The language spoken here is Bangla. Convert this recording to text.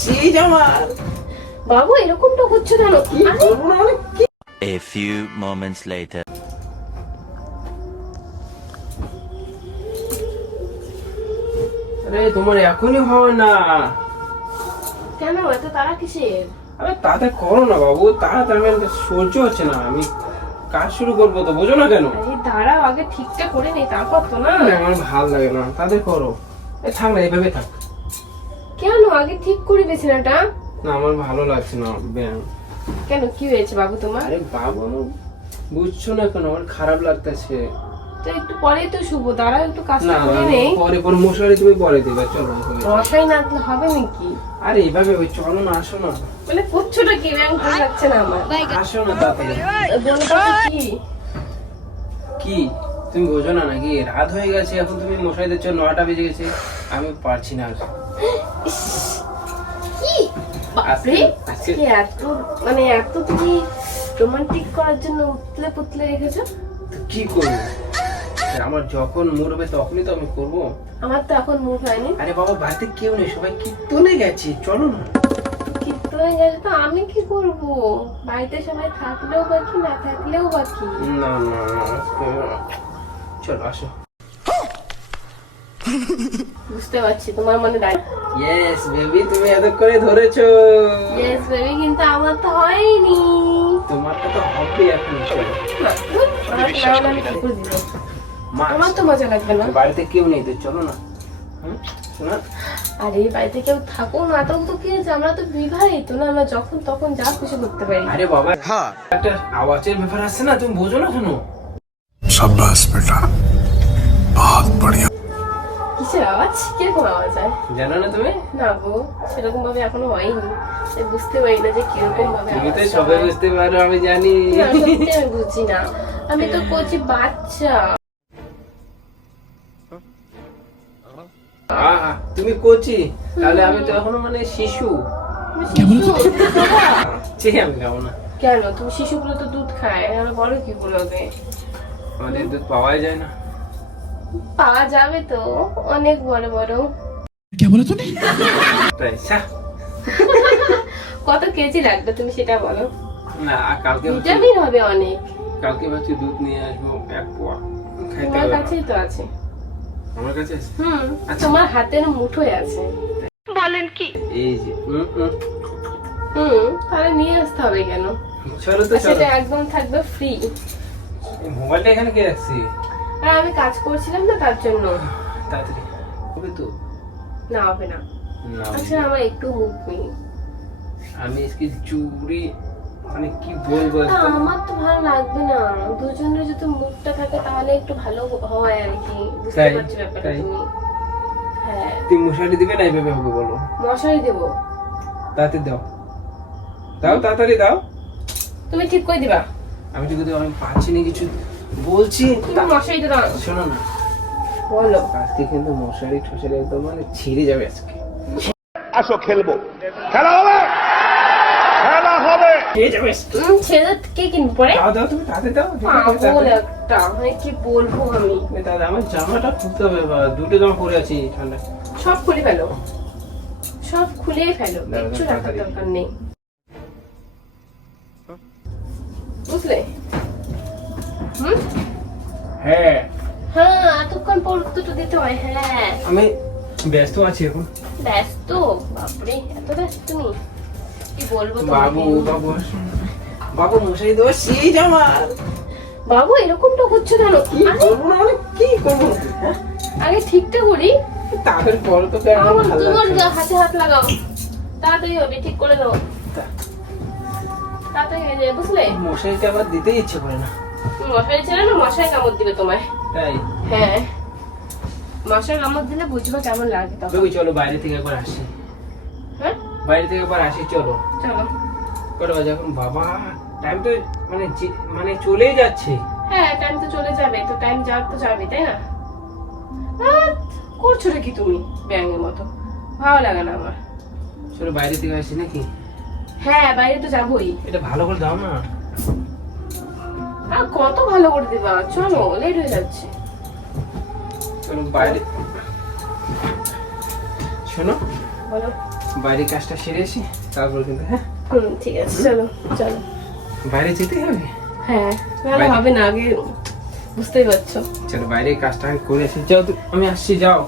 সেই বাবু এরকমটা হচ্ছে কেন? মানে A few moments later. আরে তোমার এখনই হয় না। কেন? এত তারা কিসের? আরে তাতে করো না বাবু তাড়াতাড়ি আমার সহ্য হচ্ছে না। আমি কাজ শুরু করব তো বোঝো না কেন? দাঁড়াও আগে ঠিকটা করে নেই তারপর তো না। আমার ভালো লাগে না। তাদের করো। এ থাক না এইভাবে থাক। আগে ঠিক করে বিছানাটা না আমার ভালো লাগছে না ব্যায়াম। কেন কি হয়েছে বাবু তোমার? আরে বাবু আমার বুঝছ না কেন আমার খারাপ লাগতেছে। তো একটু পরেই তো শুভ দাঁড়াও একটু কাজটা করে নেই। পরে পরে মশারি তুমি পরে দিবে চলো। মশাই না দিলে হবে নাকি? আরে এইভাবে ওই চলো না আসো না। মানে করছোটা কি? ব্যায়াম ভালো লাগছে না আমার? আসো না তাড়াতাড়ি। বলো বাবু কি? কি? তুমি বোঝো না নাকি? রাত হয়ে গেছে এখন তুমি মশারি দিচ্ছ নটা বেজে গেছে। আমি পারছি না আর। কি বাপরে আজকে- আজকে এত মানে এত তুমি রোমান্টিক করার জন্য উতলে পুতলে রেখেছো কি করব আমার যখন মুড হবে তখনই তো আমি করব আমার তো এখন মুড হয়নি আরে বাবা বাড়িতে কেউ নেই সবাই কীর্তনে গেছে চলো না হয়ে গেছে তো আমি কি করব বাড়িতে সবাই থাকলেও বাকি না থাকলেও বাকি না না। চলো আসো বুঝতে পারছি তোমার মনে ইয়েস বেবি তুমি ধরেছো। ইয়েস বেবি কিন্তু আমার তো হয়নি। তো হবে এখন। আমার তো মজা লাগবে না। বাড়িতে কেউ নেই তো চলো না। আরে বাড়িতে কেউ থাকো না তখন তো কি আমরা তো বিবাহিত না আমরা যখন তখন যা খুশি করতে পারি। আরে বাবা হ্যাঁ। একটা আওয়াজের ব্যাপার আছে না তুমি বোঝো না কেন? সাব্বাস বেটা। বহুত বড়িয়া কিসের আওয়াজ কীরকম আওয়াজ হয়? জানো না তুমি? না গো সেরকম ভাবে এখনও হয়নি। তাই বুঝতে পারি না যে কীরকম ভাবে তুমি তো সবাই বুঝতে পারো আমি জানি। আমি বুঝছি না। আমি তো করছি বাচ্চা। আহা, তুমি কোচি? তাহলে আমি তো এখনও মানে শিশু। আমি ঠিক আমি খাব না। কেন? তুমি শিশুগুলো তো দুধ খায় আর বলো কি করে হবে? আমাদের দুধ পাওয়াই যায় না। পাওয়া যাবে তো অনেক বড় বড়। তাই সা কত কেজি লাগবে তুমি সেটা বলো? না কালকে ভিটামিন হবে অনেক। কালকে ভাবছি দুধ নিয়ে আসব এক পোয়া। তোমার কাছেই তো আছে। আমার কাছে হুম আচ্ছা। তোমার হাতের মুঠোয় আছে। এই যে উম, উম। হুম তাহলে নিয়ে আসতে হবে কেন? চলো তো সেটা একদম থাকবে ফ্রি মোবাইলটা এখানে কে রাখছি? আর আমি কাজ করছিলাম না তার জন্য। তাড়াতাড়ি। হবে তো? না হবে না। আচ্ছা আমার একটু মুখ নেই। আমি আজকে মানে কি বলব আমার তো ভালো লাগবে না। দুজনের যদি মুখটা থাকে তাহলে একটু ভালো হয় আর কি। বুঝতে? পারছি ব্যাপারটা তুমি। হ্যাঁ। তুমি মশারি দিবে না এইভাবে হবে বলো। মশারি দেবো। তাড়াতাড়ি দাও। দাও তাড়াতাড়ি দাও। তুমি ঠিক করে দিবা। আমি ঠিক আমি পাচ্ছি না কিছু। বলছি মশারিটা দাও শোনো না। বলো। আজকে কিন্তু মশারি ঠসারি একদম মানে ছিঁড়ে যাবে আজকে। আসো খেলব। খেলা হবে! খেলা হবে! ছিঁড়ে যাবে ছেলে কে কিনবো পরে? দাও দাও তুমি তাড়াতাড়ি দাও পাগল একটা। মানে কি বলব আমি? দাদা আমার জামাটা খুলতে হবে বা দুটো জামা পরে আছি ঠান্ডা সব খুলে ফেলো। সব খুলে ফেলো। কিচ্ছু রাখার দরকার নেই। বুঝলে? হুম? হ্যাঁ। হ্যাঁ এতক্ষণ পর দুটো দিতে হয় হ্যাঁ। আমি ব্যস্ত আছি এখন। ব্যস্ত? বাপরে এত ব্যস্ত তুমি। কি বলব বাবু বাবু বাবু মশারি দেবো সেই জামার বাবু এরকমটা হচ্ছে কেন? করব না মানে কি করব? আগে ঠিকটা করি তাদের পরে তো তোমার হাতে হাত লাগাও। তাড়াতাড়ি হবে ঠিক করে দাও। তাড়াতাড়ি হয়ে যাবে বুঝলে? মশারিটা আবার দিতেই ইচ্ছে করে না। মশারি ছেড়ে না মশারি কামড় দিবে তোমায়। তাই? হ্যাঁ। মশার কামড় দিলে বুঝব কেমন লাগে তখন। চলো বাইরে থেকে একবার আসি। হ্যাঁ? বাইরে থেকে একবার আসি চলো। চলো। কটা বাজে বাবা টাইম তো মানে মানে চলেই যাচ্ছে। হ্যাঁ টাইম তো চলে যাবে তো টাইম যাওয়ার তো যাবে তাই না? করছ নাকি তুমি ব্যাঙের মতো? ভালো লাগে না আমার। চলো বাইরে থেকে আসি নাকি? হ্যাঁ বাইরে তো যাবোই। এটা ভালো করে দাও না। আর কত ভালো করে দিবা? চলো লেট হয়ে যাচ্ছে। চলো বাইরে। শোনো বলো। বাইরে কাজটা সেরে এসে তারপর কিন্তু হ্যাঁ? হুম ঠিক আছে চলো চলো। বাইরে যেতে হবে? হ্যাঁ বাইরে- হবে না আগে বুঝতেই পারছ। চলো বাইরে কাজটা করে আসি। যাও আমি আসছি যাও।